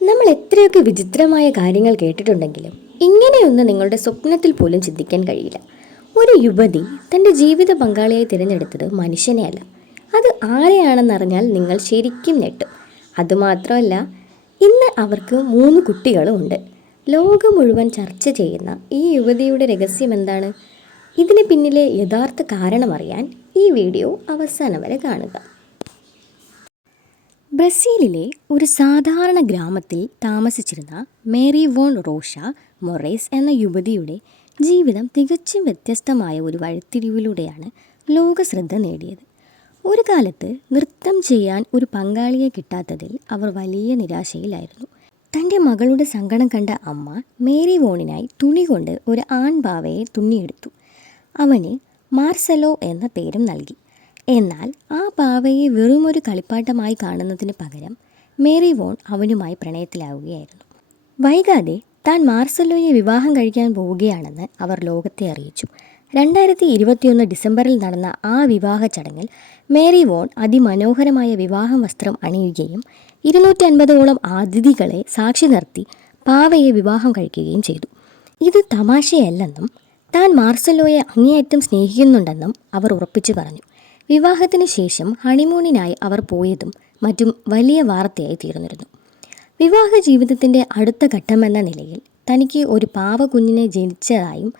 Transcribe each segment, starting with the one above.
നമ്മൾ എത്രയൊക്കെ വിചിത്രമായ കാര്യങ്ങൾ കേട്ടിട്ടുണ്ടെങ്കിലും ഇങ്ങനെയൊന്നും നിങ്ങളുടെ സ്വപ്നത്തിൽ പോലും ചിന്തിക്കാൻ കഴിയില്ല. ഒരു യുവതി തൻ്റെ ജീവിത പങ്കാളിയായി തിരഞ്ഞെടുത്തത് മനുഷ്യനെയല്ല, അത് ആരെയാണെന്നറിഞ്ഞാൽ നിങ്ങൾ ശരിക്കും ഞെട്ടും. അതുമാത്രമല്ല, ഇന്ന് അവർക്ക് 3 കുട്ടികളും ഉണ്ട്. ലോകം മുഴുവൻ ചർച്ച ചെയ്യുന്ന ഈ യുവതിയുടെ രഹസ്യം എന്താണ്? ഇതിന് പിന്നിലെ യഥാർത്ഥ കാരണമറിയാൻ ഈ വീഡിയോ അവസാനം വരെ കാണുക. ബ്രസീലിലെ ഒരു സാധാരണ ഗ്രാമത്തിൽ താമസിച്ചിരുന്ന മേരി വോൺ റോഷ മൊറേസ് എന്ന യുവതിയുടെ ജീവിതം തികച്ചും വ്യത്യസ്തമായ ഒരു വഴിത്തിരിവിലൂടെയാണ് ലോകശ്രദ്ധ നേടിയത്. ഒരു കാലത്ത് നൃത്തം ചെയ്യാൻ ഒരു പങ്കാളിയെ കിട്ടാത്തതിൽ അവർ വലിയ നിരാശയിലായിരുന്നു. തൻ്റെ മകളുടെ സങ്കടം കണ്ട അമ്മ മേരി വോണിനായി തുണി കൊണ്ട് ഒരു ആൺപാവയെ തുന്നിയെടുത്തു. അവന് മാർസെലോ എന്ന പേരും നൽകി. എന്നാൽ ആ പാവയെ വെറുമൊരു കളിപ്പാട്ടമായി കാണുന്നതിന് പകരം മേരി വോൺ അവനുമായി പ്രണയത്തിലാവുകയായിരുന്നു. വൈകാതെ താൻ മാർസെലോയെ വിവാഹം കഴിക്കാൻ പോവുകയാണെന്ന് അവർ ലോകത്തെ അറിയിച്ചു. 2021 ഡിസംബറിൽ നടന്ന ആ വിവാഹ ചടങ്ങിൽ മേരി വോൺ അതിമനോഹരമായ വിവാഹ വസ്ത്രം അണിയുകയും 250ഓളം അതിഥികളെ സാക്ഷി നിർത്തി പാവയെ വിവാഹം കഴിക്കുകയും ചെയ്തു. ഇത് തമാശയല്ലെന്നും താൻ മാർസെലോയെ അങ്ങേയറ്റം സ്നേഹിക്കുന്നുണ്ടെന്നും അവർ ഉറപ്പിച്ചു പറഞ്ഞു. വിവാഹത്തിന് ശേഷം ഹണിമൂണിനായി അവർ പോയതും മറ്റും വലിയ വാർത്തയായി തീർന്നിരുന്നു. വിവാഹ ജീവിതത്തിൻ്റെ അടുത്ത ഘട്ടമെന്ന നിലയിൽ തനിക്ക് ഒരു പാവ കുഞ്ഞിനെ ജനിച്ചതായും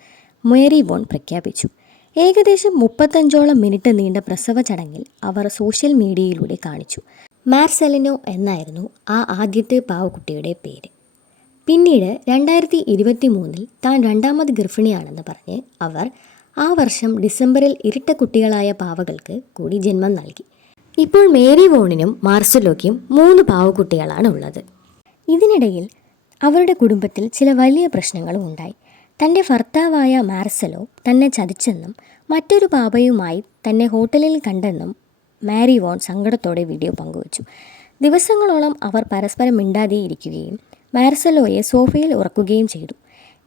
മേരി വോൺ പ്രഖ്യാപിച്ചു. ഏകദേശം 35ഓളം മിനിറ്റ് നീണ്ട പ്രസവ ചടങ്ങിൽ അവർ സോഷ്യൽ മീഡിയയിലൂടെ കാണിച്ചു. മാർസെലിനോ എന്നായിരുന്നു ആ ആദ്യത്തെ പാവക്കുട്ടിയുടെ പേര്. പിന്നീട് 2023 താൻ 2ാമത് ഗർഭിണിയാണെന്ന് പറഞ്ഞ് അവർ ആ വർഷം ഡിസംബറിൽ ഇരട്ട കുട്ടികളായ പാവകൾക്ക് കൂടി ജന്മം നൽകി. ഇപ്പോൾ മേരി വോണിനും മാർസെലോയ്ക്കും 3 പാവക്കുട്ടികളാണ് ഉള്ളത്. ഇതിനിടയിൽ അവരുടെ കുടുംബത്തിൽ ചില വലിയ പ്രശ്നങ്ങളും ഉണ്ടായി. തൻ്റെ ഭർത്താവായ മാർസെലോ തന്നെ ചതിച്ചെന്നും മറ്റൊരു പാവയുമായി തന്നെ ഹോട്ടലിൽ കണ്ടെന്നും മേരി വോൺ സങ്കടത്തോടെ വീഡിയോ പങ്കുവച്ചു. ദിവസങ്ങളോളം അവർ പരസ്പരം മിണ്ടാതെയിരിക്കുകയും മാർസെലോയെ സോഫയിൽ ഉറക്കുകയും ചെയ്തു.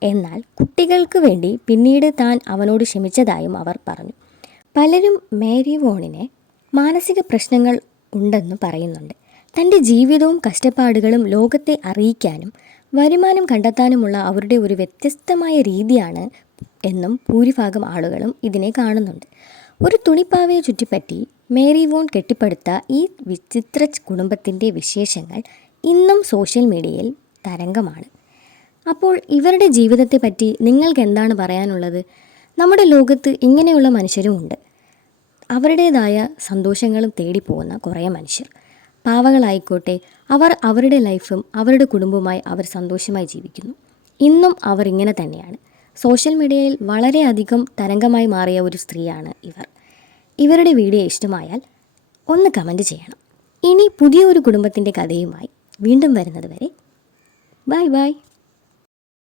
എന്നാൽ കുട്ടികൾക്ക് വേണ്ടി പിന്നീട് താൻ അവനോട് ക്ഷമിച്ചതായും അവർ പറഞ്ഞു. പലരും മേരി വോണിന് മാനസിക പ്രശ്നങ്ങൾ ഉണ്ടെന്ന് പറയുന്നുണ്ട്. തൻ്റെ ജീവിതവും കഷ്ടപ്പാടുകളും ലോകത്തെ അറിയിക്കാനും വരുമാനം കണ്ടെത്താനുമുള്ള അവരുടെ ഒരു വ്യത്യസ്തമായ രീതിയാണ് എന്നും ഭൂരിഭാഗം ആളുകളും ഇതിനെ കാണുന്നുണ്ട്. ഒരു തുണിപ്പാവയെ ചുറ്റിപ്പറ്റി മേരി വോൺ കെട്ടിപ്പടുത്ത ഈ വിചിത്ര കുടുംബത്തിൻ്റെ വിശേഷങ്ങൾ ഇന്നും സോഷ്യൽ മീഡിയയിൽ തരംഗമാണ്. അപ്പോൾ ഇവരുടെ ജീവിതത്തെ പറ്റി നിങ്ങൾക്ക് എന്താണ് പറയാനുള്ളത്? നമ്മുടെ ലോകത്ത് ഇങ്ങനെയുള്ള മനുഷ്യരും ഉണ്ട്. അവരുടേതായ സന്തോഷങ്ങളും തേടിപ്പോകുന്ന കുറേ മനുഷ്യർ. പാവകളായിക്കോട്ടെ, അവർ അവരുടെ ലൈഫും അവരുടെ കുടുംബവുമായി അവർ സന്തോഷമായി ജീവിക്കുന്നു. ഇന്നും അവർ ഇങ്ങനെ തന്നെയാണ്. സോഷ്യൽ മീഡിയയിൽ വളരെയധികം തരംഗമായി മാറിയ ഒരു സ്ത്രീയാണ് ഇവർ. ഇവരുടെ വീഡിയോ ഇഷ്ടമായാൽ ഒന്ന് കമൻറ്റ് ചെയ്യണം. ഇനി പുതിയൊരു കുടുംബത്തിൻ്റെ കഥയുമായി വീണ്ടും വരുന്നത് വരെ ബൈ ബൈ.